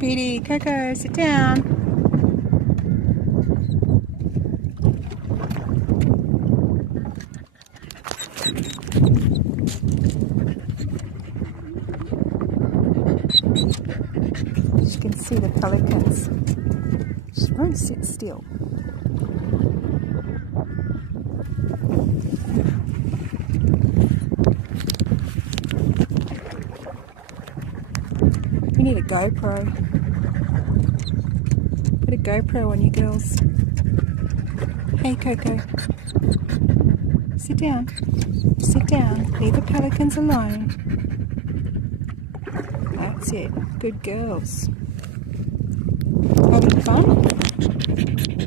Speedy, Coco, sit down. She can see the pelicans. She won't sit still. We need a GoPro. Put a GoPro on you girls. Hey Coco. Sit down. Sit down. Leave the pelicans alone. That's it. Good girls. Having fun?